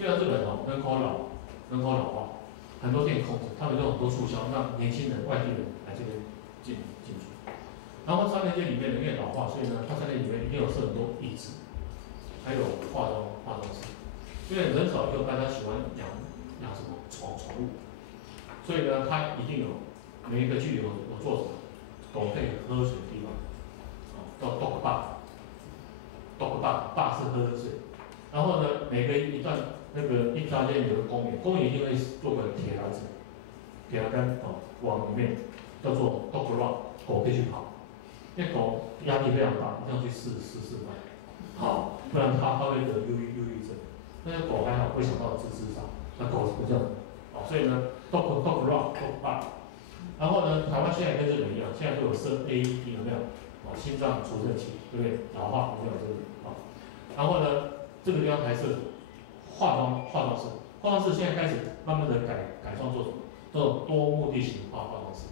虽然日本人口老化，很多店空着，他们有很多促销，让年轻人、外地人来这边进驻。然后商业街里面因为老化，所以呢，它商业里面一定有设很多椅子，还有化妆室，因为人少又大家喜欢养什么宠物，所以呢，它一定有每一个区有做什么，狗可以喝水的地方，叫 dog bar，dog bar 是喝水。然后呢，每个一段一条街有个公园，公园一定会做个铁栏子，铁栏杆往里面叫做 dog run， 狗可以去跑。因为狗压力非常大，一定要去试看，好，不然它会得忧郁症。那个狗还好，不会想到自杀，那狗是不这样，所以呢 ，dog run dog bar。然后呢，台湾现在跟日本一样，现在都有设 AED 有没有？心脏除震器，对不对？老化一定有这个然后呢，这个地方还是化妆室，化妆室现在开始慢慢的改装做什么？做多目的型化妆室。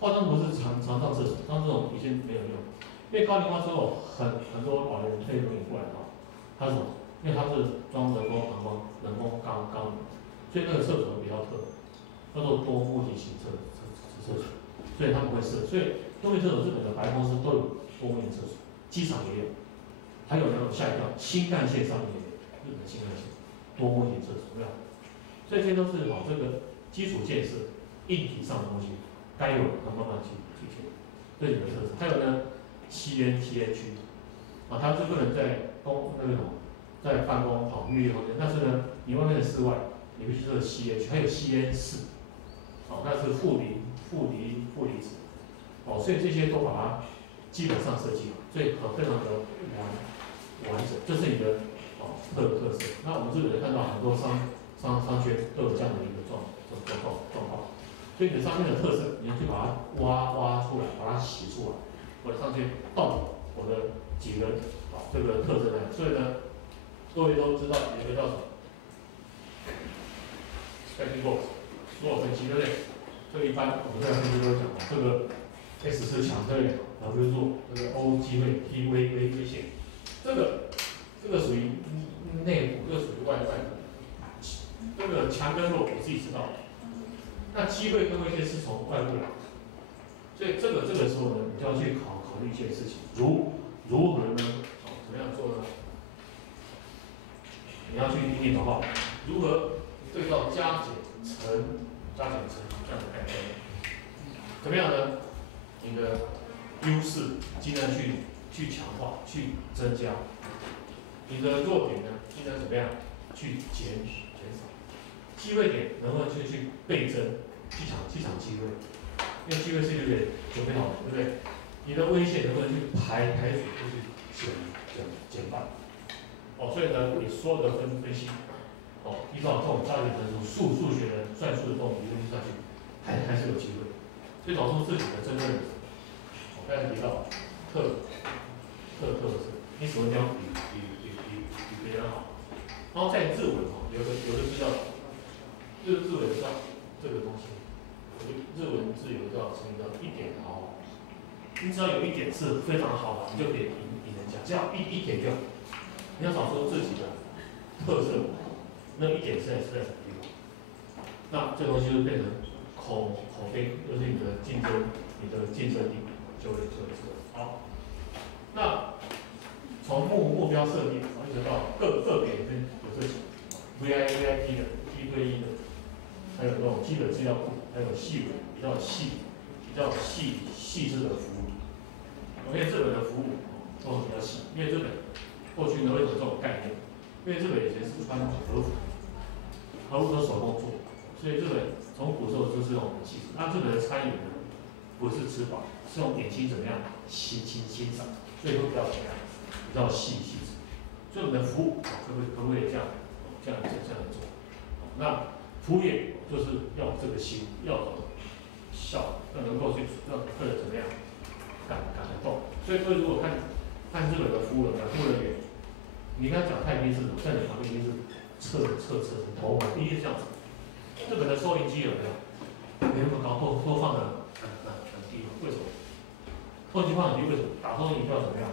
化妆不是常上厕所，像这种已经没有用，因为高龄化之后，很多老年人退轮椅过来它是什么？因为它是装人工膀胱、人工肛门，所以那个厕所比较特别，叫做多目的型厕所，所以他们会设。所以多目的厕所，日本的百货公司都有多目的厕所，机场也有，还有那种吓一跳，新干线上面也有，日本新干线多目的厕所没有？所以这些都是这个基础建设、硬体上的东西。该有的慢慢去做，这几个特色。还有呢，吸烟区它是不能在在办公密闭空间，但是呢，你外面的室外，你必须设吸烟区，还有吸烟室，那是负离子，所以这些都把它基本上设计好，所以非常的完整，这是你的特色。那我们这里看到很多商圈都有这样的一个状况。所以你上面的特色，你要去把它挖出来，把它洗出来，我上去动我的几个这个特征来。所以呢，各位都知道有一个叫什么 specking box， 所有分析对不对？这个一般我们在分析都会讲这个 S 是强对不对？W 弱，这个 O 机会 T 危险，这个属于内部，这个属于外部。这个强跟弱你自己知道。那机会跟危险是从外部来，所以这个时候呢，你就要去考虑一些事情，如何呢？怎么样做呢？你要去定义的话，如何对照加减乘这样的概念，怎么样呢？你的优势尽量去强化，去增加；你的弱点呢，尽量怎么样去减少。机会点能不能去倍增，去抢机会？因为机会是有点准备好了，对不对？你的危险能不能去排除，去减半？所以呢，你所有的分析，依照这种加减乘除数学的算术的这种理论下去，还是有机会。所以找出自己的真正的，我刚才提到特色，你什么地方比别人好？然后在日文有的是叫。日文上这个东西，日文字有叫成语叫一点好，你只要有一点是非常好的，你就可以赢人家，只要一点就好。你要找出自己的特色，那一点是在什么地方？那这东西就变成口碑，就是你的竞争力就会出来。好，那从目标设定，一直到个别有这种 VIP 的1对1的。还有那种基本资料库，还有比较细致的服务。因为日本的服务都比较细，因为日本过去呢会有这种概念，因为日本以前是穿和服都手工做，所以日本从古时候就是这种很细致。那日本的餐饮呢，不是吃饱，是用点心怎么样欣赏，所以会比较怎么样，比较细致。所以我们的服务可不可以这样做？那服务业就是要这个心，要效，要能够去让客人怎么样感得动。所以如果看日本的服务人员，你跟他讲太低是在你旁边一定是侧头第一是这样子。日本的收银机有没有？没那么高，都放得很低。为什么？收银机放很低，为什么？打收银就要怎么样？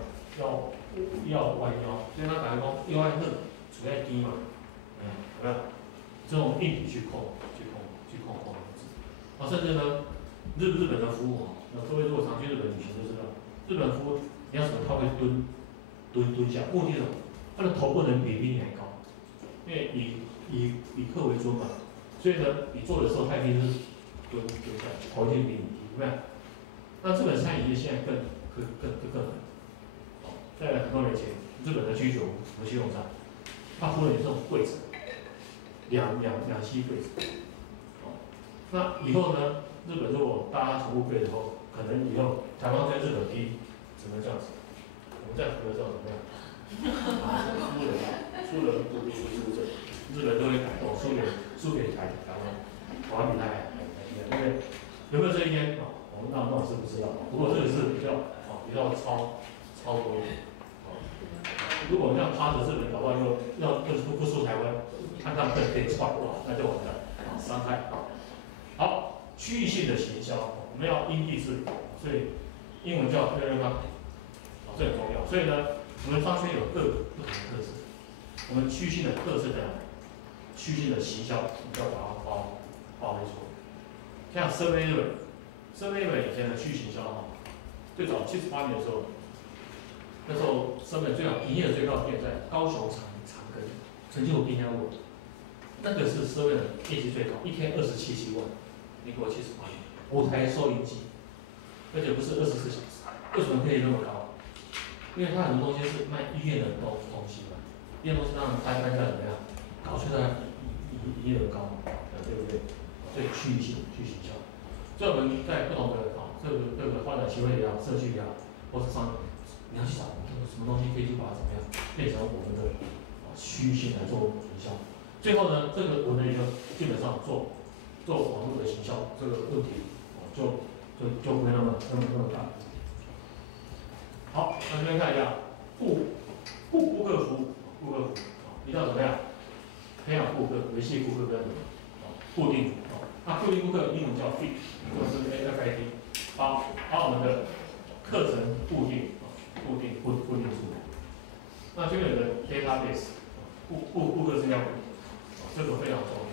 要弯腰，所以他打工要按处在低嘛，有没有？这种硬体去控文字。啊，甚至呢，日本的服务啊，那各位如果常去日本旅行就知道，日本服务你要什么他会蹲下，目的是什么？他的头不能比你还高，因为以客为尊嘛，所以呢，你做的时候他一定是蹲下，头一定比你低，有没有？那日本餐饮业现在更狠。在很多年前，日本的居酒屋和西用餐，他服务你这种柜子，两栖柜子。哦，那以后呢，日本如果大家重复柜子后，可能以后台湾跟日本比，只能这样子。我们在合照怎么样？输了不输这，日本都会改动，输给台湾，台湾比他还厉害，对不对？有没有这一天？哦，我们那我是不知道，不过这个是比较超多。如果我们要趴着日本，搞不好要不输台湾，看他们可以闯哇，那就完蛋，伤害。好，区域性的行销，我们要因地制宜，所以英文叫 relevant， 这很重要。所以呢，我们商圈有各个不同的特色，我们区域性的特色在哪里？区域性的行销，我们就要把它发挥出来。像 7-Eleven 以前的区域行销哈，最早78年的时候。那时候成本最好、营业额最高的店在高雄长庚，曾经有评价过，那个是7-Eleven的业绩最高，一天27万，民国78年，5台收银机，而且不是24小时，为什么可以那么高？因为它很多东西是卖医院的东西嘛，医院东西让单价怎么样？高，所以它营业额高，对不对？所以区域性去行销，所以我们在不同的这个发展协会也好，社区也好，或是商业。你要去找什么东西可以去把它怎么样变成我们的区域性来做营销。最后呢，这个我们也就基本上做网络的行销这个问题，就不会那么大。好，那这边看一下顾客服务，你要怎么样培养顾客、维系顾客跟固定那固定顾客英文叫 FIT， 或者是 FIT， 把我们的课程固定住。那这边有个 database， 顾客资料库，这个非常重要。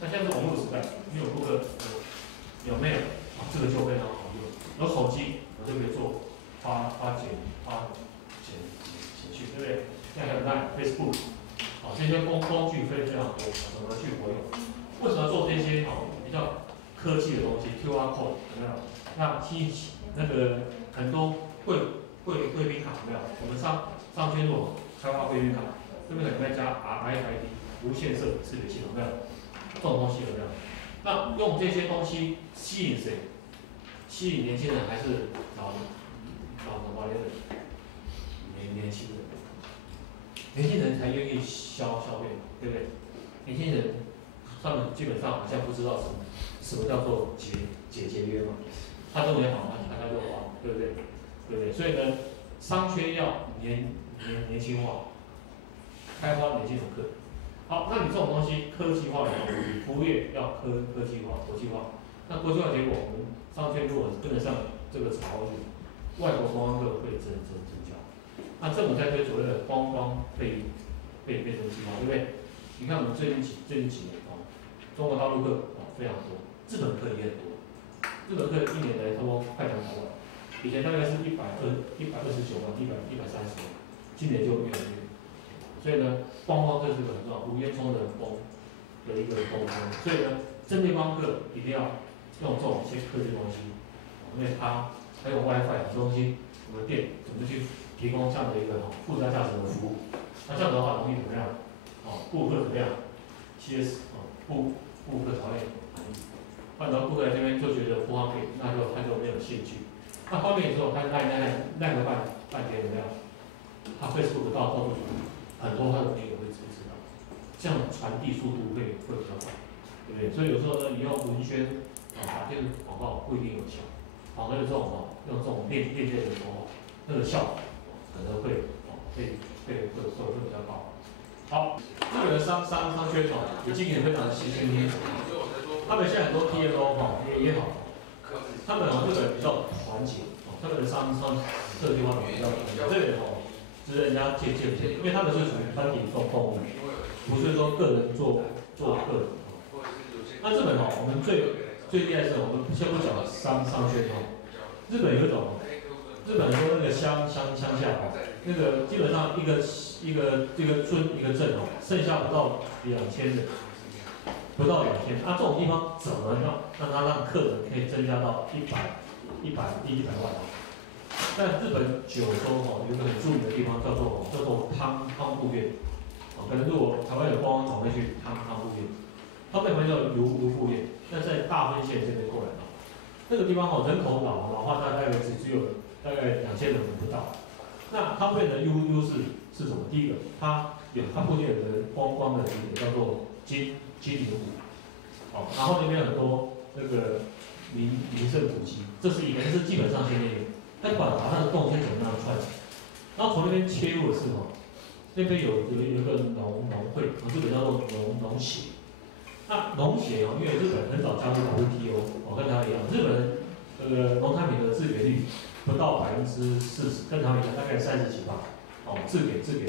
那现在是网络时代，你有顾客有没有？这个就非常好用。有手机，我就可以做发简讯，对不对？现在还有 Facebook， 这些工具非常多，怎么去活用？为什么做这些比较科技的东西 ？QR code 有没有？那个很多贵宾卡有没有？我们上圈路开发贵宾卡，这边可能再加 RFID 无线色识别系统，有没有？这种东西有没有？那用这些东西吸引谁？吸引年轻人还是老年人？年轻人，年轻人才愿意消费，对不对？年轻人他们基本上好像不知道什么叫做节约嘛，他认为好，他就花，对不对？对不对？所以呢，商圈要年轻化，开发年轻人客。好，那你这种东西科技化的话，服务业要科技化、国际化。那国际化结果，我们商圈如果跟得上这个潮流，外国观光客会增加。那政府在推所谓的观光被变成计划，对不对？你看我们最近几年中国大陆客非常多，日本客也很多。日本客一年来差不多快200万，以前大概是129万、130万，今年就越来越。所以呢，观光客是个很重要，无烟囱的一个沟通。所以呢，针对观光客一定要用这种一些科技的东西，因为它还有 WiFi 这东西，我们店怎么去提供这样的一个附加价值的服务？那这样的话容易怎么样？顾客怎么样？CS 顾客才会满意。换到顾客来这边就觉得不方便，他就没有兴趣。那方便之后，他赖个半天怎么样？他 Facebook 到处很多他的朋友会知道，这样传递速度会比较快，对不对？所以有时候呢，你用文宣打这个广告不一定有效，还有这种用这种链接的手法，那个效果可能会比较高。好，日本的商圈已经也非常的新鲜，他们现在很多 TMO 也好，他们日本比较团结，他们的商这个地方比较这个值得人家借鉴，因为他们是属于团体动物，不是说个人做个人。那日本我们最厉害是我们先不讲商圈日本有一种，日本说那个乡下那个基本上一个村一个镇剩下不到2000人，不到2000。这种地方怎么让它让客人可以增加到100万？在日本九州有一个很著名的地方叫做汤布院。可能如果台湾有观光团会去汤布院，它被名叫卢布院。那在大分县这边过来那个地方人口老化，它大概只有大概2000人不到。那汤布院的优势是什么？第一个，它附近有个观光的景点叫做金陵湖，然后那边很多那个名胜古迹，这是以前是基本上先有，但把它的动线怎么样串起来，然后从那边切入的是那边有一个农会，日本叫做农协。那农协因为日本很早加入 WTO，跟台湾一样，日本农产品的自给率不到40%，跟台湾一样大概30几%，自给率。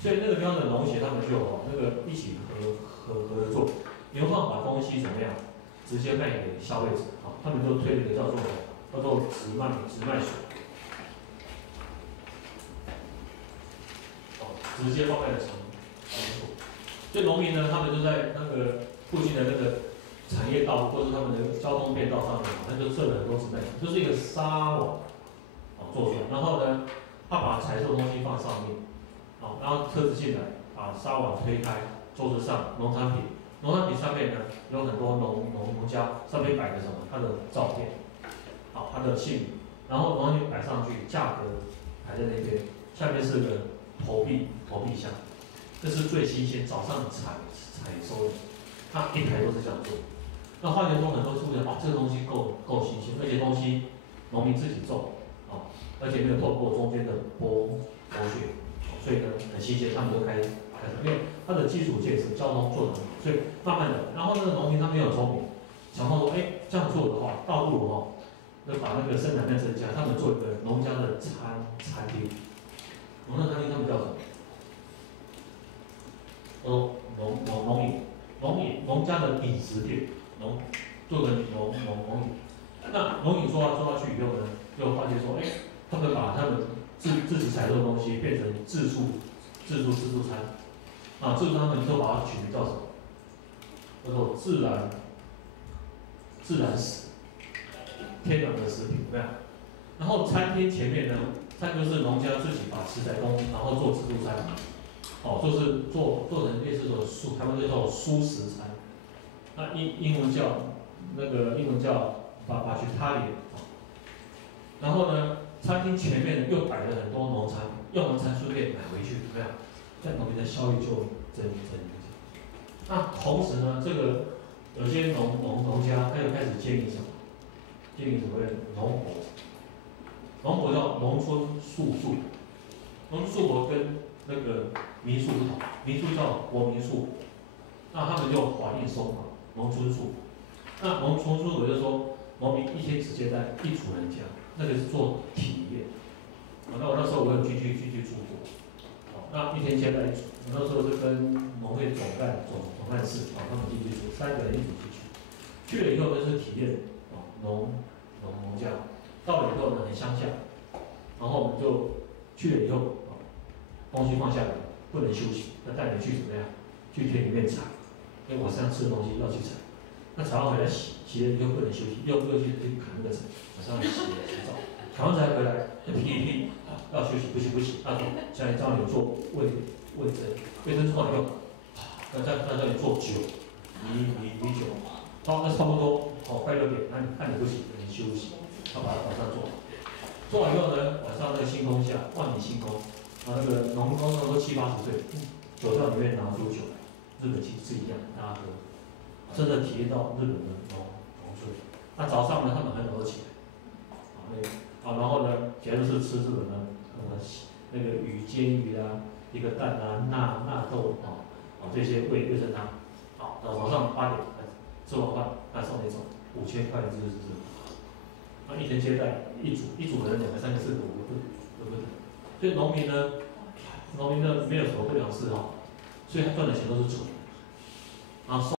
所以那个地方的农协他们就那个一起合作，有办法把东西怎么样直接卖给消费者，他们就推了一个叫做直卖所。直接贩卖的场所，所以农民呢，他们就在那个附近的那个产业道或者他们的交通便道上面，他就设了很多直卖所，就是一个纱网，做出来，然后呢，他把采收的东西放上面，然后车子进来，把纱网推开，桌子上农产品上面呢有很多农家，上面摆的什么？他的照片，他的姓名，然后农产品摆上去，价格排在那边，下面是个投币箱，这是最新鲜，早上采收的，它一排都是这样做。那花莲中很多出现，这个东西够新鲜，而且东西农民自己种，而且没有透过中间的剥削，所以呢很新鲜，他们就开始，因为它的基础建设、交通做得很好，所以慢慢的，然后那个农民他没有聪明，想到说，这样做的话，倒不如就把那个生产量增加，他们做一个农家的餐厅。农家餐厅他们叫什么？农家的饮食店，做成农饮。那农饮做下去以后呢，就发现说，他们把他们自己采收的东西变成自助餐，自助餐他们就把它取名叫什么？叫做自然食，天然的食品，对吧？然后餐厅前面呢，它就是农家自己把食材然后做自助餐，就是做成类似的他们就叫蔬食餐。那英文叫vegetarian。然后呢，餐厅前面又摆了很多农产品，用完餐顺便买回去，怎么样？这样农民的效益就增加。那同时呢，这个有些农家他又开始建立什么？建立所谓的农活叫农村宿舍。农村宿舍跟那个民宿不同，民宿叫国民宿，那他们就法令松农村宿。那农村宿就是说，农民一天只接待一组人家，那个是做体验。那我那时候我有去出国，那一天接待一组，我那时候是跟农会总干事他们进去住，3个人一组去了以后就是体验农家，到了以后呢很乡下，然后我们就去了以后东西放下来，不能休息，要带你去怎么样？去田里面采，因为晚上吃的东西要去采。那采完回来洗了以后不能休息，又去砍那个柴，晚上洗澡，砍完柴回来批一批，要休息不行，他说现在叫你做味噌之后以后，那叫你做酒，米酒，那差不多快6点，那你不行，你休息，他把它早上做完以后呢，晚上那个星空下，万里星空，那个农工都70、80岁，酒窖里面拿出酒来，日本其实是一样，大家喝。真的体验到日本的农村。那早上呢，他们很早就起来，然后呢，主要是吃日本的那个煎鱼啊，一个蛋啊，纳豆这些味噌汤。到早上8点吃完饭，送你走，5000块日币。那一天接待一组人2个、3个、4个、5个，对不对？所以农民呢没有什么不良嗜好，所以他赚的钱都是蠢。啊，